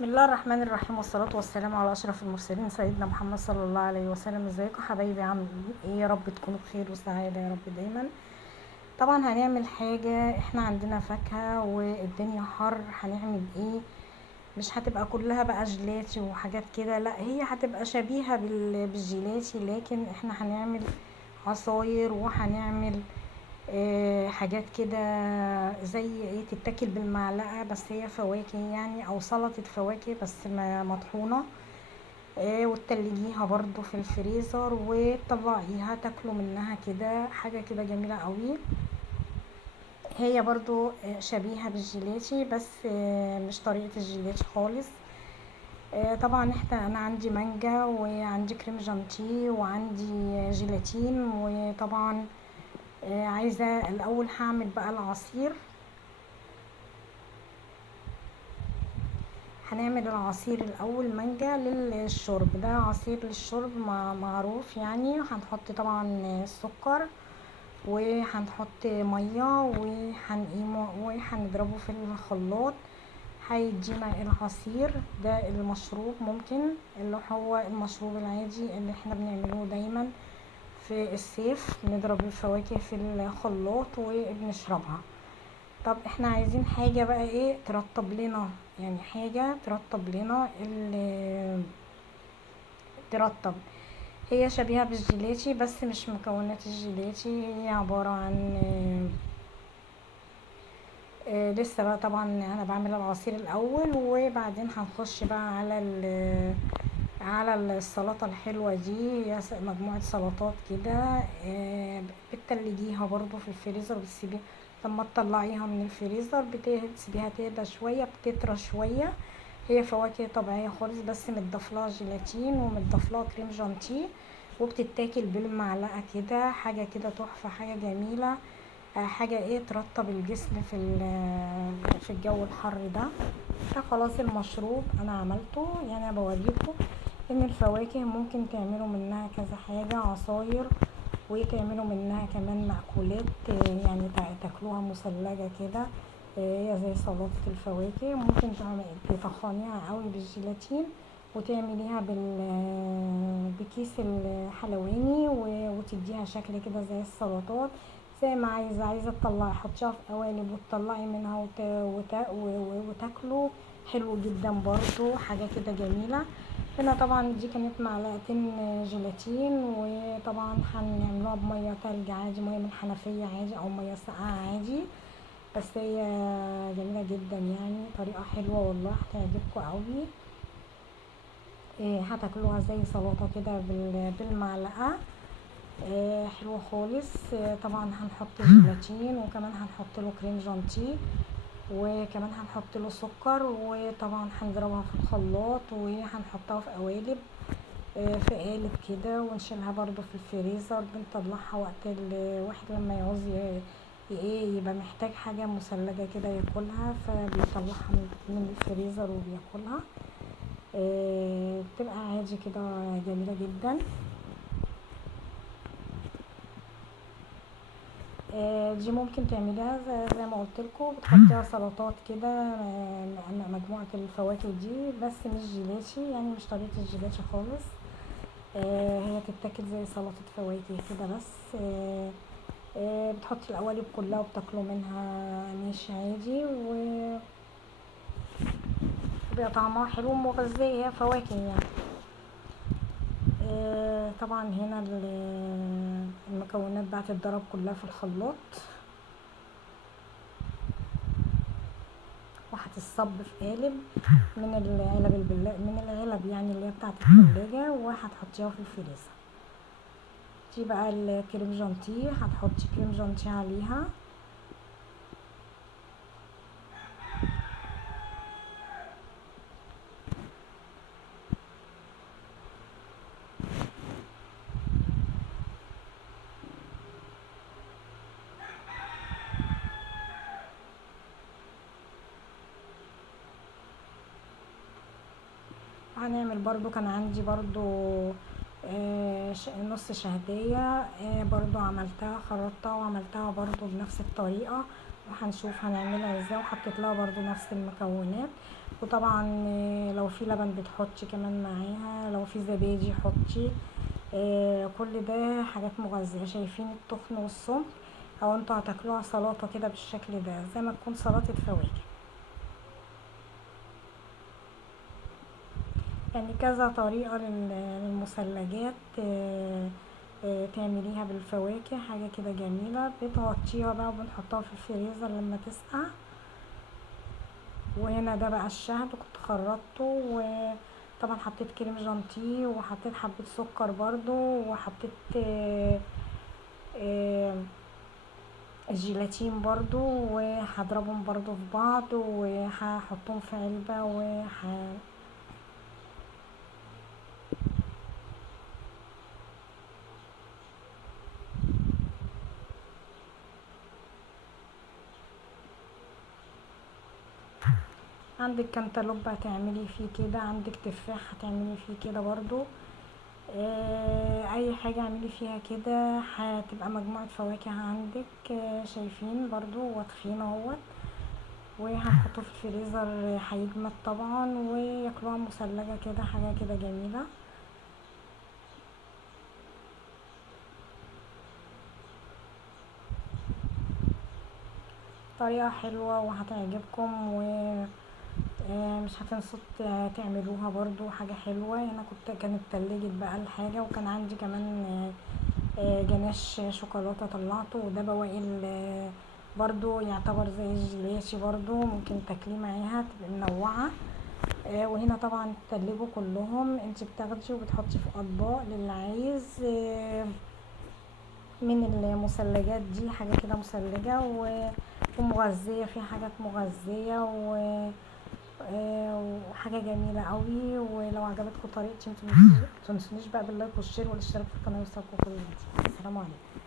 بسم الله الرحمن الرحيم، والصلاة والسلام على أشرف المرسلين سيدنا محمد صلى الله عليه وسلم. ازيكم حبايبي؟ عامل ايه؟ يا رب تكونوا بخير وسعادة يا رب دايما. طبعا هنعمل حاجة، احنا عندنا فاكهة والدنيا حر، هنعمل ايه؟ مش هتبقى كلها بقى جيلاتي وحاجات كده، لا هي هتبقى شبيهة بالجيلاتي، لكن احنا هنعمل عصاير وهنعمل حاجات كده زي ايه تتاكل بالمعلقة، بس هي فواكه يعني او سلطة فواكه بس مطحونة. وتتلجيها برضو في الفريزر وتطلعيها تاكلوا منها كده، حاجة كده جميلة قوي. هي برضو شبيهة بالجيلاتي بس مش طريقة الجيلاتي خالص. طبعا انا عندي مانجا وعندي كريم جانتيه وعندي جيلاتين، وطبعا عايزة الاول هعمل بقى العصير. هنعمل العصير الاول مانجا للشرب، ده عصير للشرب معروف يعني. هنحط طبعا السكر وهنحط ميه وهنقيمه وهنضربه في الخلاط، هيدينا العصير ده المشروب. ممكن اللي هو المشروب العادي اللي احنا بنعمله دايما في الصيف، نضرب الفواكه في الخلاط وبنشربها. طب احنا عايزين حاجة بقى ايه ترطب لنا، يعني حاجة ترطب لنا ترطب. هي شبيهة بالجيلاتي بس مش مكونات الجيلاتي، هي عبارة عن لسه بقى. طبعا انا بعمل العصير الاول وبعدين هنخش بقى على السلطة الحلوة دي. هي مجموعة سلطات كده بتتلجيها برضو في الفريزر، بتسيبيها لما تطلعيها من الفريزر بتسيبيها تهدى شوية، بتطرى شوية. هي فواكه طبيعية خالص بس متضافلها جيلاتين ومتضافلها كريم جانتيه، وبتتاكل بالمعلقة كده، حاجة كده تحفة، حاجة جميلة. حاجة ايه ترطب الجسم في الجو الحر ده. خلاص المشروب انا عملته، يعني انا بوريكم ان الفواكه ممكن تعملوا منها كذا حاجة، عصاير وتعملوا منها كمان مأكولات، يعني تاكلوها مثلجة كده. هي زي سلطة الفواكه. ممكن تطحنيها قوي بالجيلاتين وتعمليها بكيس الحلواني وتديها شكل كده زي السلطات، زي ما عايزة تطلعي حطيها في قوالب وتطلعي منها وتاكلوا. حلو جدا برضو، حاجة كده جميلة. هنا طبعا دي كانت معلقتين جيلاتين، وطبعا هنعملوها بمية تلج عادي، مية من الحنفية عادي او مية ساقعة عادي. بس هي جميلة جدا، يعني طريقة حلوة والله هتعجبكم قوي. هتاكلوها زي سلطة كده بالمعلقة. حلوة خالص. طبعا هنحط جيلاتين وكمان هنحط له كريم جانتيه وكمان هنحط له سكر، وطبعا هنضربها في الخلاط وهنحطها في قوالب، في قالب كده، ونشيلها برضو في الفريزر. بنطلعها وقت الواحد لما يعوز ايه يبقى محتاج حاجة مثلجة كده ياكلها، فبيطلعها من الفريزر وبياكلها. بتبقى عادي كده جميلة جدا. دي ممكن تعمليها زي ما قلت لكم، بتحطيها سلطات كده. مجموعة الفواكه دي بس مش جيلاتي، يعني مش طريقة الجيلاتي خالص. هي تتاكل زي سلطة فواكه كده بس. بتحطي القوالب كلها وبتاكلوا منها ماشي عادي، وبيبقى طعمها حلو ومغذية، هي فواكه يعني. طبعا هنا المكونات بقى تتضرب كلها في الخلاط، وهتتصب في قالب من العلب يعني اللي هي بتاعت الثلاجة، وهتحطيها في الفريزر. دي بقى الكريم جانتيه، هتحطي كريم جانتيه عليها. هنعمل برضو، كان عندي برضو نص شهدية، برضو عملتها خرطتها وعملتها برضو بنفس الطريقة، وهنشوف هنعملها ازاي. وحطيت لها برضو نفس المكونات. وطبعا لو في لبن بتحطي كمان معاها، لو في زبادي حطي. كل ده حاجات مغذية. شايفين التخن والسمك؟ او انتوا هتاكلوها سلطة كده بالشكل ده زي ما تكون سلطة فواكه. يعني كذا طريقة للمثلجات. تعمليها بالفواكه حاجة كده جميلة. بتغطيها بقى وبنحطها في الفريزر لما تسقع. وهنا ده بقى الشهد كنت خرطته، وطبعا حطيت كريم جانتيه وحطيت حبة سكر برضو، وحطيت آه، الجيلاتين برضو، وهضربهم برضو في بعض وهحطهم في علبة عندك كانتالوب هتعملي فيه كده، عندك تفاح هتعملي فيه كده برضو. اي حاجة اعملي فيها كده هتبقى مجموعة فواكه عندك. شايفين برضو هو تخين اهوت. وهنحطه في الفريزر هيجمد طبعا، وياكلوها مثلجة كده حاجة كده جميلة. طريقة حلوة وهتعجبكم، مش هتنسوا تعملوها برضو. حاجة حلوة. انا كانت تلجت بقى الحاجة، وكان عندي كمان جناش شوكولاتة طلعته، وده بواقي برضو يعتبر زي الجيلاتي برضو، ممكن تاكليه معاها تبقى منوعة. وهنا طبعا تتلجوا كلهم. انت بتاخدي وبتحطي في اطباق للي عايز. من المثلجات دي حاجة كده مثلجة ومغذية، في حاجات مغذية وحاجة جميلة قوي. ولو عجبتكم طريقتي متنسونيش بقى باللايك والشير والاشتراك في القناة ويوصلكم كل جديد. السلام عليكم.